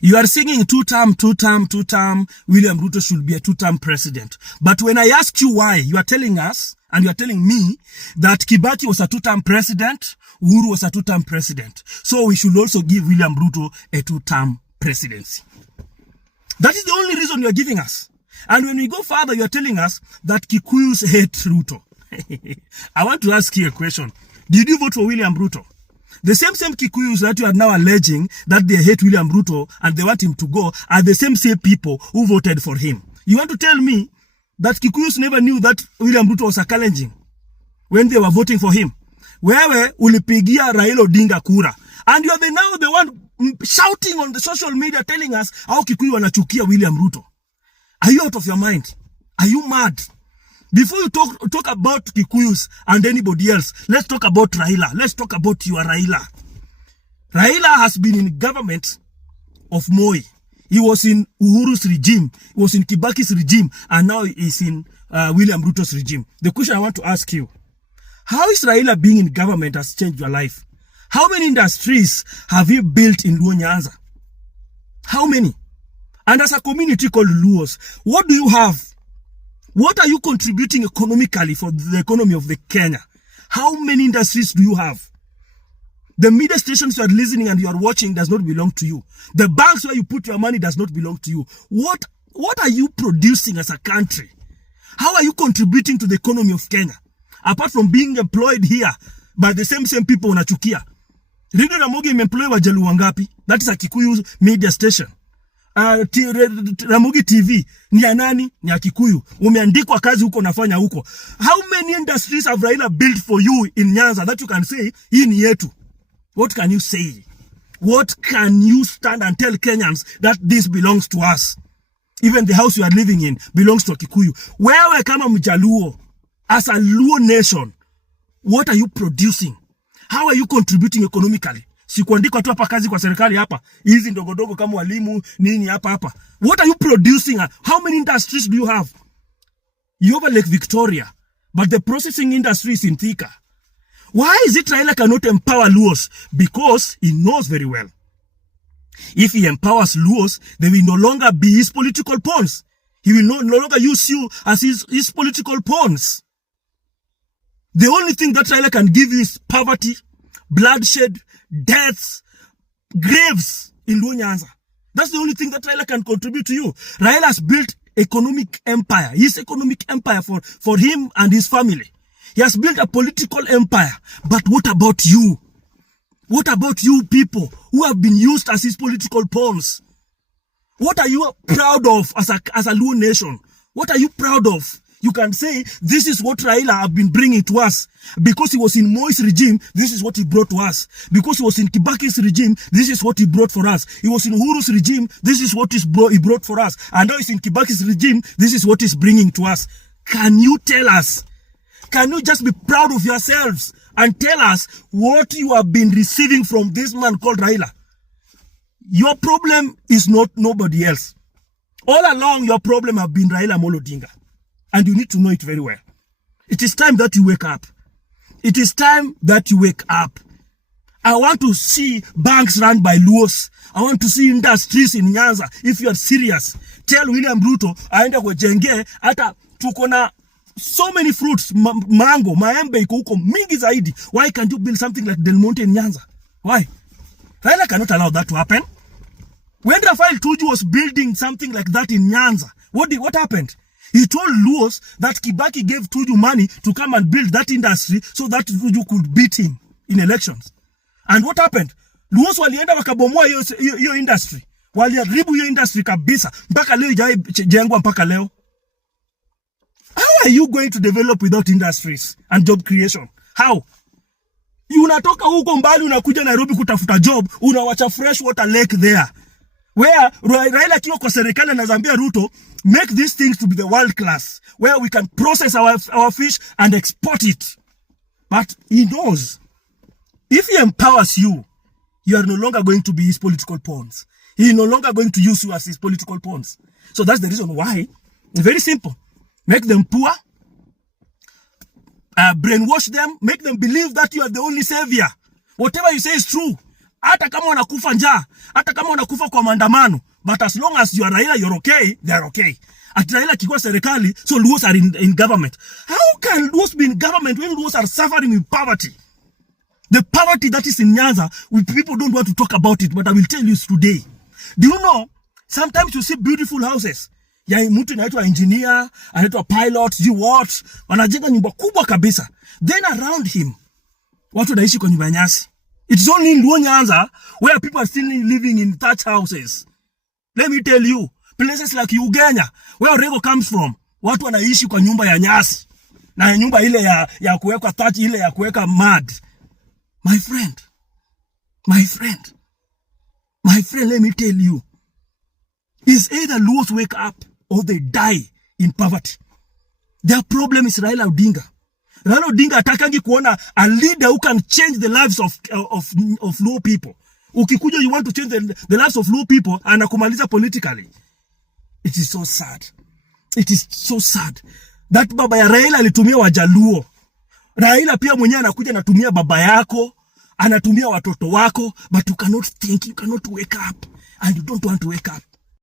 You are singing two-term. William Ruto should be a two-term president. But when I ask you why, you are telling us, and you are telling me, that Kibaki was a two-term president, Uhuru was a two-term president. So we should also give William Ruto a two-term presidency. That is the only reason you are giving us. And when we go further, you are telling us that Kikuyus hate Ruto. I want to ask you a question. Did you vote for William Ruto? The same Kikuyus that you are now alleging that they hate William Ruto and they want him to go are the same people who voted for him. You want to tell me that Kikuyus never knew that William Ruto was a challenging when they were voting for him? Wewe ulipigia Raila Odinga kura. And you are now the one shouting on the social media telling us how Kikuyu wanachukia William Ruto. Are you out of your mind? Are you mad? Before you talk about Kikuyus and anybody else, let's talk about Raila. Let's talk about your Raila. Raila has been in government of Moi. He was in Uhuru's regime. He was in Kibaki's regime. And now he is in William Ruto's regime. The question I want to ask you, how is Raila being in government has changed your life? How many industries have you built in Luo Nyanza? How many? And as a community called Luos, what do you have? What are you contributing economically for the economy of the Kenya? How many industries do you have? The media stations you are listening and you are watching does not belong to you. The banks where you put your money does not belong to you. What are you producing as a country? How are you contributing to the economy of Kenya? Apart from being employed here by the same people unachukia. Radio Ramogi employed Wajaluo wangapi? That is a Kikuyu media station. Ramogi TV ni ya nani? Ni ya Kikuyu. Umeandikwa kazi huko nafanya huko. How many industries have Raila built for you in Nyanza that you can say hii ni yetu? What can you say? What can you stand and tell Kenyans that this belongs to us? Even the house you are living in belongs to a Kikuyu. Wewe kama Mjaluo, as a Luo nation, what are you producing? How are you contributing economically? Sikuandikwa tu hapa kazi kwa serikali hapa. Hizi ndogo kama walimu nini hapa. What are you producing? How many industries do you have? You have Lake Victoria, but the processing industry is in Thika. Why is it Raila cannot empower Luos? Because he knows very well. If he empowers Luos, they will no longer be his political pawns. He will no longer use you as his political pawns. The only thing that Raila can give you is poverty, bloodshed, deaths, graves in Luo Nyanza. That's the only thing that Raila can contribute to you. Raila has built economic empire. His economic empire for him and his family. He has built a political empire. But what about you? What about you people who have been used as his political pawns? What are you proud of as a Luo nation? What are you proud of? You can say, this is what Raila have been bringing to us. Because he was in Moi's regime, this is what he brought to us. Because he was in Kibaki's regime, this is what he brought for us. He was in Uhuru's regime, this is what he brought for us. And now he's in Kibaki's regime, this is what he's bringing to us. Can you tell us? Can you just be proud of yourselves and tell us what you have been receiving from this man called Raila? Your problem is not nobody else. All along, your problem have been Raila Odinga. And you need to know it very well. It is time that you wake up. It is time that you wake up. I want to see banks run by Luos. I want to see industries in Nyanza. If you are serious, tell William Ruto, aenda kujenge, hata tuko na so many fruits, mango, maembe iko huko mingi zaidi. Why can't you build something like Del Monte in Nyanza? Why? Raila cannot allow that to happen. When Rafael Tuju was building something like that in Nyanza, what happened? He told Luos that Kibaki gave Tuju money to come and build that industry so that Tuju could beat him in elections. And what happened? Luos walienda wakabomoa hiyo industry. Waliharibu hiyo industry kabisa. Mpaka leo haijajengwa mpaka leo. How are you going to develop without industries and job creation? How? Unatoka huko mbali unakuja Nairobi kutafuta job, unawacha freshwater lake there. Where Raila kiwa kwa serikali anazambia Ruto, make these things to be the world class, where we can process our fish and export it. But he knows, if he empowers you, you are no longer going to be his political pawns. He is no longer going to use you as his political pawns. So that's the reason why. It's very simple. Make them poor, brainwash them, make them believe that you are the only savior. Whatever you say is true. Hata kama wanakufa njaa, hata kama wanakufa kwa maandamano, but as long as you are Raila, you're okay, they are okay. At Raila kikuwa serikali, so Luos are in government. How can Luos be in government when Luos are suffering with poverty? The poverty that is in Nyanza, people don't want to talk about it, but I will tell you today. Do you know, sometimes you see beautiful houses. Ya mtu anaitwa engineer, anaitwa pilot, you what, wanajenga nyumba kubwa kabisa. Then around him, watu wanaishi kwa nyumba nyasi. It's only in Luo Nyanza where people are still living in thatch houses. Let me tell you, places like Ugenya, where Rego comes from, watu wanaishi kwa nyumba ya nyasi. Na nyumba ile ya kuweka thatch, ile ya kuweka mud. My friend, let me tell you, is either Luos wake up or they die in poverty. Their problem is Raila Odinga. Raila Odinga atakangi kuona a leader who can change the lives of Luo people. Ukikuja, you want to change the lives of Luo people, anakumaliza politically. It is so sad. It is so sad. That baba ya Raila alitumia Wajaluo. Raila pia mwenyewe anakuja anatumia baba yako, anatumia watoto wako, but you cannot think, you cannot wake up, and you don't want to wake up.